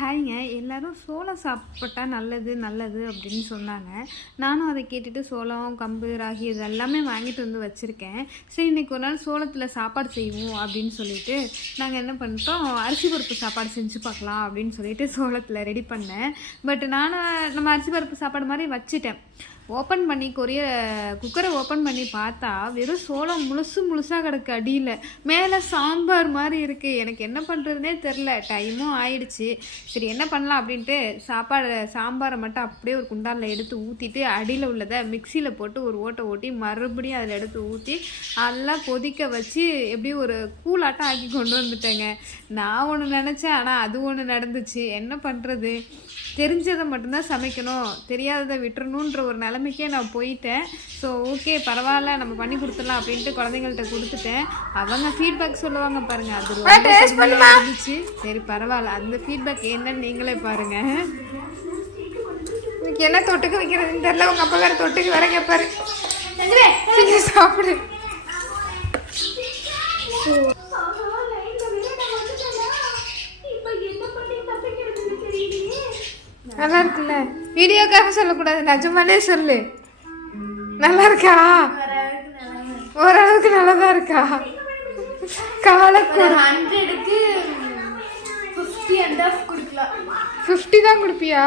ஹாய்ங்க. எல்லோரும் சோளம் சாப்பிட்டா நல்லது நல்லது அப்படின்னு சொன்னாங்க. நானும் அதை கேட்டுட்டு சோளம், கம்பு, ராகி இது எல்லாமே வாங்கிட்டு வந்து வச்சுருக்கேன். சரி இன்றைக்கி ஒரு நாள் சோளத்தில் சாப்பாடு செய்வோம் அப்படின்னு சொல்லிட்டு நாங்கள் என்ன பண்ணிட்டோம், அரிசி பருப்பு சாப்பாடு செஞ்சு பார்க்கலாம் அப்படின்னு சொல்லிட்டு சோளத்தில் ரெடி பண்ணேன். பட் நம்ம அரிசி பருப்பு சாப்பாடு மாதிரி வச்சுட்டேன். ஓப்பன் பண்ணி குக்கரை ஓப்பன் பண்ணி பார்த்தா வெறும் சோளம் முழுசாக கிடக்கு. அடியில் மேலே சாம்பார் மாதிரி இருக்குது. எனக்கு என்ன பண்ணுறதுனே தெரில. டைமும் ஆயிடுச்சு. சரி என்ன பண்ணலாம் அப்படின்ட்டு சாம்பாரை மட்டும் அப்படியே ஒரு குண்டானில் எடுத்து ஊற்றிட்டு அடியில் உள்ளதை மிக்சியில் போட்டு ஒரு ஓட்டை ஓட்டி மறுபடியும் அதில் எடுத்து ஊற்றி அதெல்லாம் கொதிக்க வச்சு எப்படியும் ஒரு கூலாட்டம் ஆக்கி கொண்டு வந்துட்டேங்க. நான் ஒன்று நினச்சேன், ஆனால் அது ஒன்று நடந்துச்சு. என்ன பண்ணுறது, தெரிஞ்சதை மட்டும்தான் சமைக்கணும், தெரியாததை விட்டுறணுன்ற ஒரு நிலைமைக்கே நான் போயிட்டேன். ஸோ ஓகே பரவாயில்ல, நம்ம பண்ணி கொடுத்துடலாம் அப்படின்ட்டு குழந்தைங்கள்ட்ட கொடுத்துட்டேன். அவங்க ஃபீட்பேக் சொல்லுவாங்க பாருங்கள், அது ரொம்ப இருந்துச்சு. சரி பரவாயில்ல, அந்த ஃபீட்பேக் என்னன்னு நீங்களே பாருங்கள். இன்னைக்கு என்ன தொட்டுக்க வைக்கிறதுன்னு தெரியல. உங்கள் அப்பா வேறு தொட்டுக்கு வேற கேட்பாரு. சாப்பிடு. நல்லா இருக்குல்ல? வீடியோக்காக சொல்லக்கூடாது, நிஜமாலே சொல்லு. நல்லா இருக்கா? ஓரளவுக்கு நல்லதா இருக்கா? காலக்கு 100க்கு 50 தான் கொடுப்பியா?